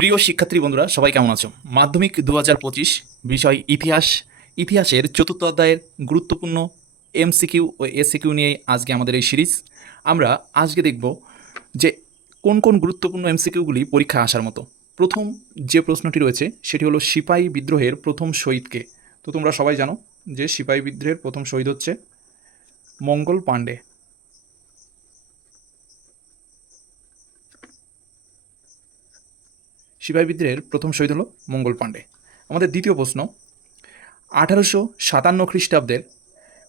প্রিয় শিক্ষার্থী বন্ধুরা, সবাই কেমন আছো? মাধ্যমিক 2025 বিষয় ইতিহাসের চতুর্থ অধ্যায়ের গুরুত্বপূর্ণ এমসিকিউ ও এসিকিউ নিয়ে আজকে আমাদের এই সিরিজ। আমরা আজকে দেখব যে কোন কোন গুরুত্বপূর্ণ এমসিকিউগুলি পরীক্ষায় আসার মতো। প্রথম যে প্রশ্নটি রয়েছে সেটি হলো সিপাহী বিদ্রোহের প্রথম শহীদকে। তো তোমরা সবাই জানো যে সিপাহী বিদ্রোহের প্রথম শহীদ হচ্ছে মঙ্গল পাণ্ডে। সিপাহী বিদ্রোহের প্রথম শহীদ হলো মঙ্গল পাণ্ডে। আমাদের দ্বিতীয় প্রশ্ন, 1857 খ্রিস্টাব্দের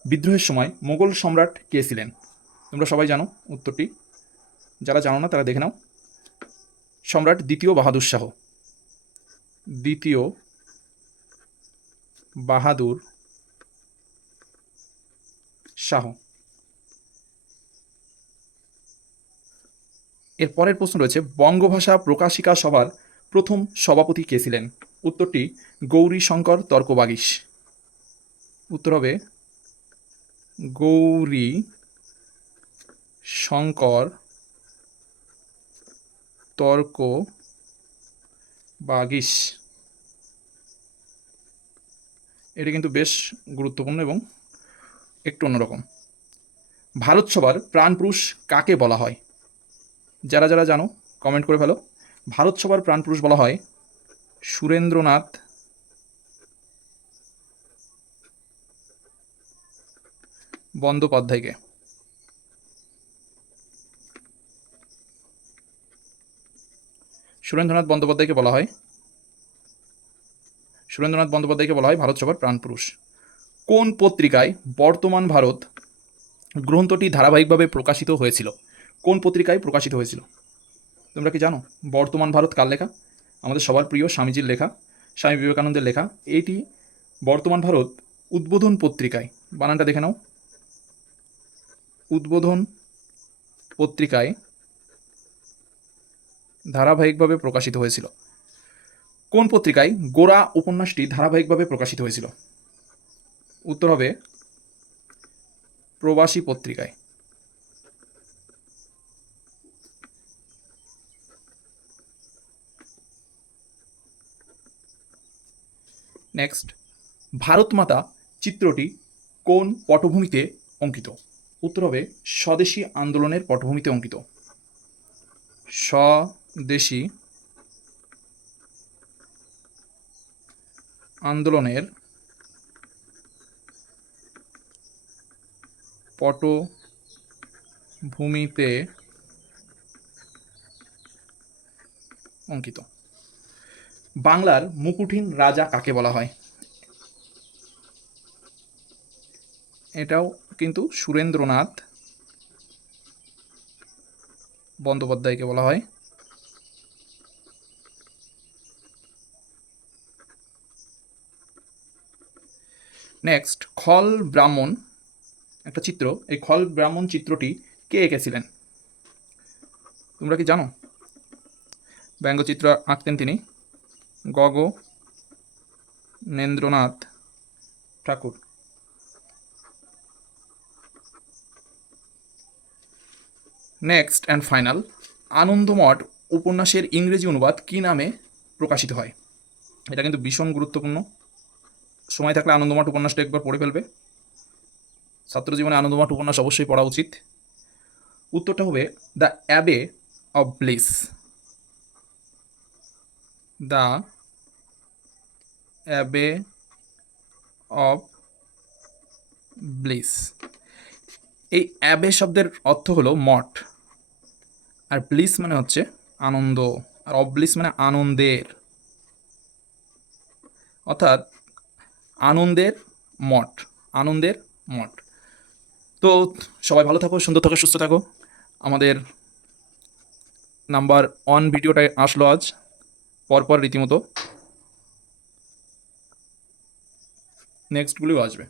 বিদ্রোহের সময় মোগল সম্রাট কে ছিলেন? তোমরা সবাই জানো উত্তরটি, যারা জানো না তারা দেখে নাও। সম্রাট দ্বিতীয় বাহাদুর শাহ। দ্বিতীয় বাহাদুর শাহ। এর পরের প্রশ্ন রয়েছে, বঙ্গভাষা প্রকাশিকা সভার প্রথম সভাপতি কে ছিলেন? উত্তরটি গৌরীশঙ্কর তর্কবাগীশ। উত্তর হবে গৌরী শঙ্কর তর্কবাগীশ। এটি কিন্তু বেশ গুরুত্বপূর্ণ এবং একটু অন্যরকম। ভারত সভার প্রাণপুরুষ কাকে বলা হয়? যারা যারা জানো কমেন্ট করে ফেলো। ভারত সভার প্রাণপুরুষ বলা হয় সুরেন্দ্রনাথ বন্দ্যোপাধ্যায়কে। সুরেন্দ্রনাথ বন্দ্যোপাধ্যায়কে বলা হয় ভারত সভার প্রাণপুরুষ। কোন পত্রিকায় বর্তমান ভারত গ্রন্থটি ধারাবাহিকভাবে প্রকাশিত হয়েছিল? কোন পত্রিকায় প্রকাশিত হয়েছিল? তোমরা কি জানো বর্তমান ভারত কার লেখা? আমাদের সবার প্রিয় স্বামীজির লেখা, স্বামী বিবেকানন্দের লেখা। এইটি বর্তমান ভারত উদ্বোধন পত্রিকায়, বানানটা দেখে নাও, উদ্বোধন পত্রিকায় ধারাবাহিকভাবে প্রকাশিত হয়েছিল। কোন পত্রিকায় গোরা উপন্যাসটি ধারাবাহিকভাবে প্রকাশিত হয়েছিল? উত্তর হবে প্রবাসী পত্রিকায়। নেক্সট, ভারত মাতা চিত্রটি কোন পটভূমিতে অঙ্কিত? উত্তর হবে স্বদেশী আন্দোলনের পটভূমিতে অঙ্কিত। স্বদেশী আন্দোলনের পটভূমিতে অঙ্কিত। বাংলার মুকুটহীন রাজা কাকে বলা হয়? এটাও কিন্তু সুরেন্দ্রনাথ বন্দ্যোপাধ্যায়কে বলা হয়। নেক্সট, খল ব্রাহ্মণ একটা চিত্র, এই খল ব্রাহ্মণ চিত্রটি কে এঁকেছিলেন? তোমরা কি জানো? ব্যঙ্গচিত্র আঁকতেন তিনি গগনেন্দ্রনাথ ঠাকুর। নেক্সট অ্যান্ড ফাইনাল, আনন্দমঠ উপন্যাসের ইংরেজি অনুবাদ কী নামে প্রকাশিত হয়? এটা কিন্তু ভীষণ গুরুত্বপূর্ণ। সময় থাকলে আনন্দমঠ উপন্যাসটা একবার পড়ে ফেলবে। ছাত্র জীবনে আনন্দমঠ উপন্যাস অবশ্যই পড়া উচিত। উত্তরটা হবে the abbey of bliss. The abbey of bliss. এই অ্যাবে শব্দের অর্থ হলো মঠ, আর ব্লিস মানে হচ্ছে আনন্দ, আর অফ ব্লিস মানে আনন্দের, অর্থাৎ আনন্দের মঠ, আনন্দের মঠ। তো সবাই ভালো থাকো, সুন্দর থাকো, সুস্থ থাকো। আমাদের নাম্বার 1 ভিডিওটা আসলো আজ, পরপর রীতিমতো নেক্সটগুলিও আসবে।